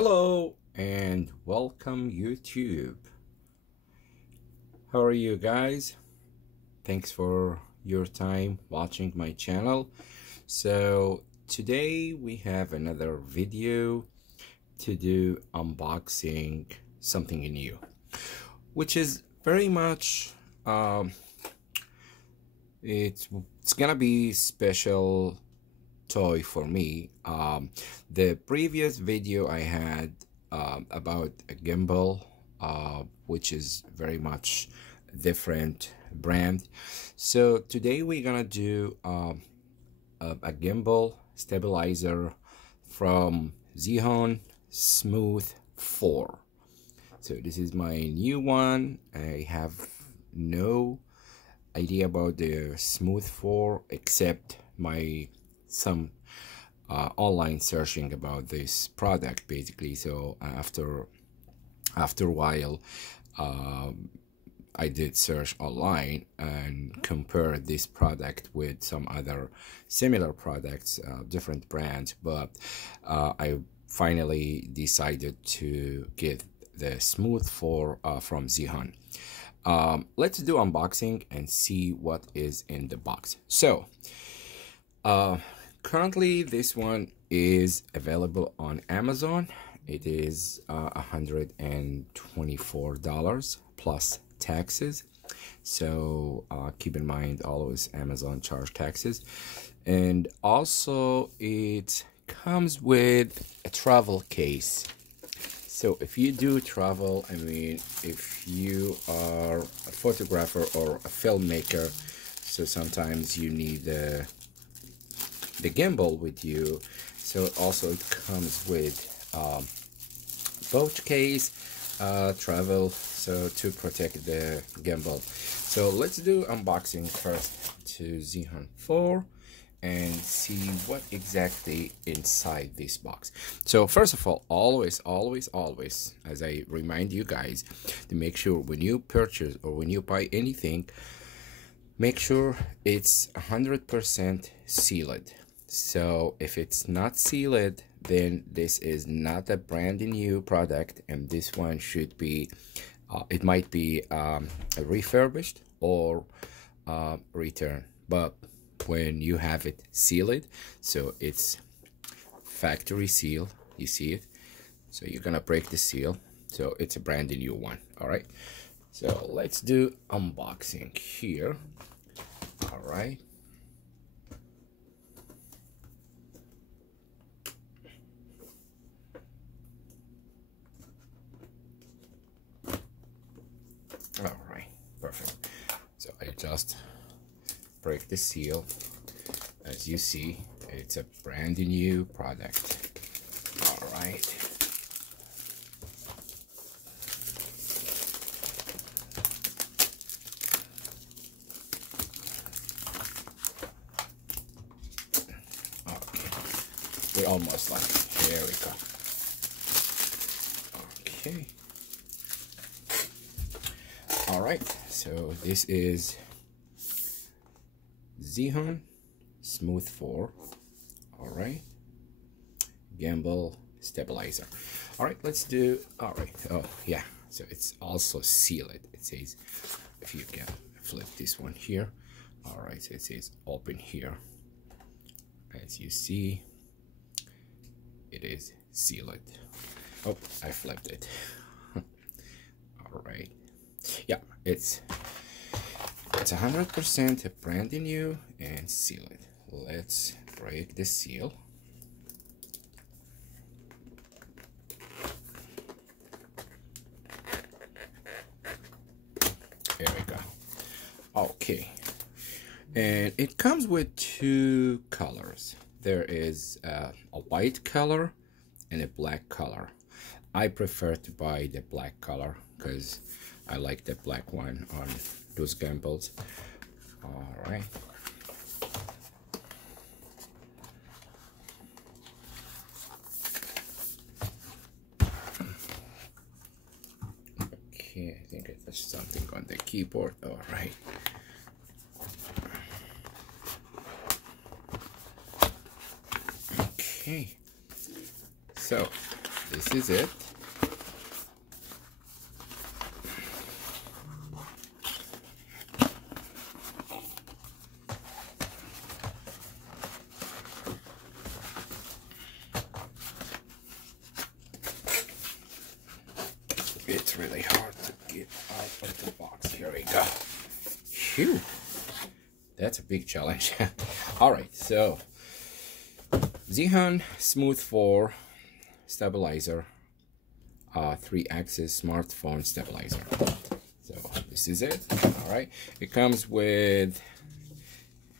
Hello and welcome YouTube. How are you guys? Thanks for your time watching my channel. So today we have another video to do unboxing something new, which is very much it's gonna be special toy for me. The previous video I had about a gimbal, which is very much different brand. So today we're gonna do a gimbal stabilizer from Zhiyun Smooth 4. So this is my new one. I have no idea about the Smooth 4 except some online searching about this product basically. So after a while I did search online and compare this product with some other similar products, different brands, but I finally decided to get the Smooth 4 from Zhiyun. Let's do unboxing and see what is in the box. So currently this one is available on Amazon. It is $124 plus taxes. So keep in mind, always Amazon charge taxes. And also it comes with a travel case. So if you do travel, I mean, if you are a photographer or a filmmaker, so sometimes you need the gimbal with you. So also it comes with boat case, travel, so to protect the gimbal. So let's do unboxing first to Zhiyun 4 and see what exactly inside this box. So first of all, always, as I remind you guys, to make sure when you purchase or when you buy anything, make sure it's 100% sealed. So if it's not sealed, then this is not a brand new product, and this one should be it might be refurbished or returned. But when you have it sealed, so it's factory seal, you see it, so you're gonna break the seal, so it's a brand new one. All right, so let's do unboxing here. All right, perfect. So I just break the seal. As you see, it's a brand new product. All right. Okay, we're almost like, here we go. Okay. All right, so this is Zhiyun Smooth 4. All right, gimbal stabilizer. All right, let's do. All right, oh yeah, so it's also sealed. It says, if you can flip this one here. All right, so it says open here. As you see, it is sealed. Oh, I flipped it. All right, yeah, it's 100% brand new and sealed. Let's break the seal. There we go. Okay, and it comes with two colors. There is a white color and a black color. I prefer to buy the black color because I like the black one on those gimbals. All right. Okay, I think there's something on the keyboard. All right. Okay. So this is it. It's really hard to get out of the box. Here we go. Phew. That's a big challenge. All right, so Zhiyun Smooth 4 stabilizer, 3-axis smartphone stabilizer. So this is it. All right, it comes with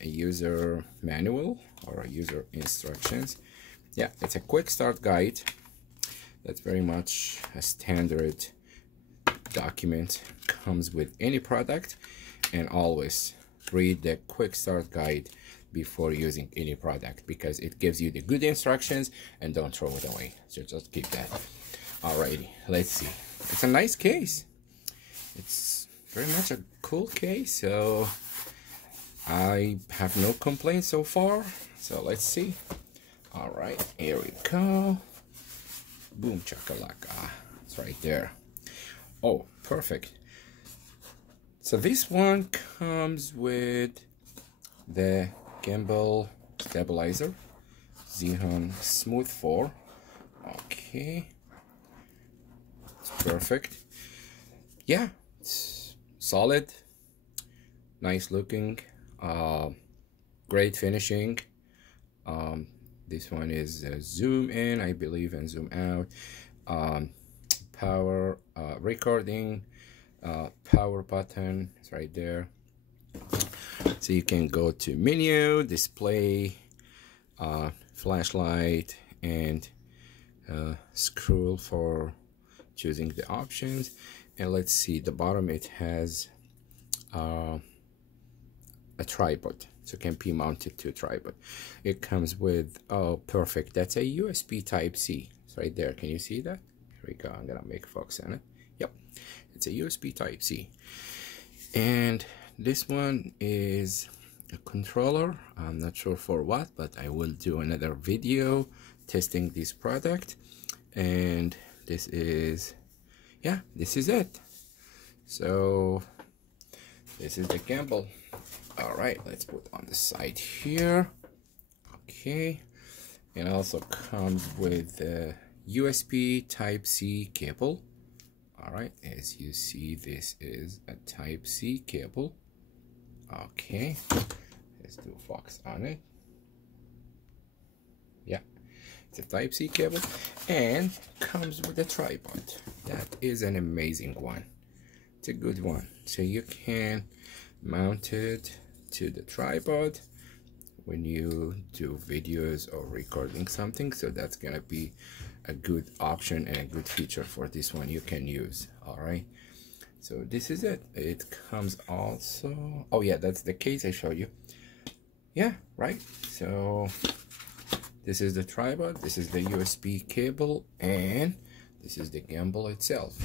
a user manual or a user instructions. Yeah, it's a quick start guide. That's very much a standard document, comes with any product, and always read the quick start guide before using any product, because it gives you the good instructions, and don't throw it away, so just keep that. Alrighty, let's see. It's a nice case. It's very much a cool case, so I have no complaints so far. So let's see. All right, here we go. Boom chakalaka. It's right there. Oh, perfect. So this one comes with the Gimbal stabilizer, Zhiyun Smooth 4. Okay, it's perfect. Yeah, it's solid, nice looking, great finishing. This one is zoom in, I believe, and zoom out. Power recording, power button is right there, so you can go to menu, display, flashlight, and scroll for choosing the options. And let's see, the bottom, it has a tripod, so it can be mounted to a tripod. It comes with, oh perfect, that's a USB type C. It's right there. Can you see that? Here we go. I'm gonna make focus on it. Yep, it's a USB type C. And this one is a controller. I'm not sure for what, but I will do another video testing this product. And this is, yeah, this is it. So this is the Gimbal. All right, let's put on the side here. Okay, it also comes with a USB type C cable. All right, as you see, this is a type C cable. Okay, let's do focus on it. Yeah, it's a type C cable, and comes with a tripod. That is an amazing one. It's a good one, so you can mount it to the tripod when you do videos or recording something. So that's gonna be a good option and a good feature for this one you can use. All right, so this is it. It comes also, oh yeah, that's the case I showed you. Yeah, right. So this is the tripod, this is the USB cable, and this is the gimbal itself,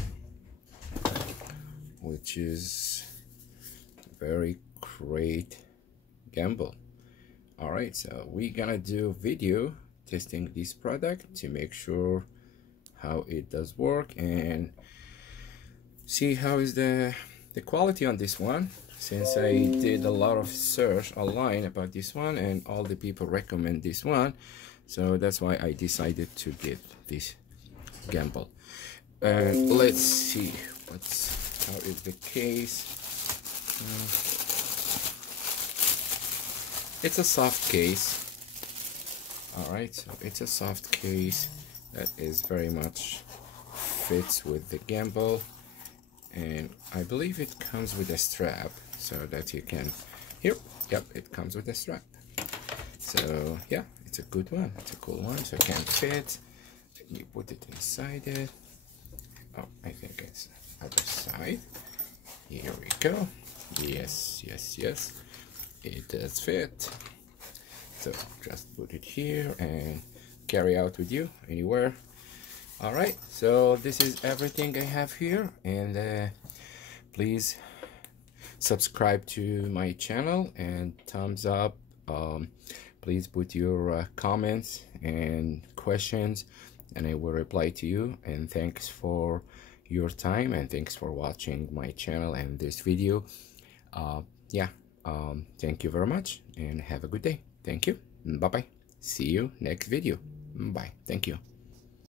which is very great gimbal. All right, so we're gonna do video testing this product to make sure how it does work and see how is the quality on this one, since I did a lot of search online about this one and all the people recommend this one. So that's why I decided to get this gimbal. And let's see how is the case. It's a soft case. All right, so it's a soft case that is very much fits with the gimbal, and I believe it comes with a strap so that you can, here, yep, it comes with a strap. So yeah, it's a good one, it's a cool one. So it can fit, you put it inside it. Oh, I think it's other side. Here we go. Yes, yes, yes, it does fit. So just put it here and carry out with you anywhere. All right, so this is everything I have here, and please subscribe to my channel and thumbs up. Please put your comments and questions and I will reply to you. And thanks for your time, and thanks for watching my channel and this video. Yeah, thank you very much, and have a good day. Thank you. Bye bye. See you next video. Bye. Thank you.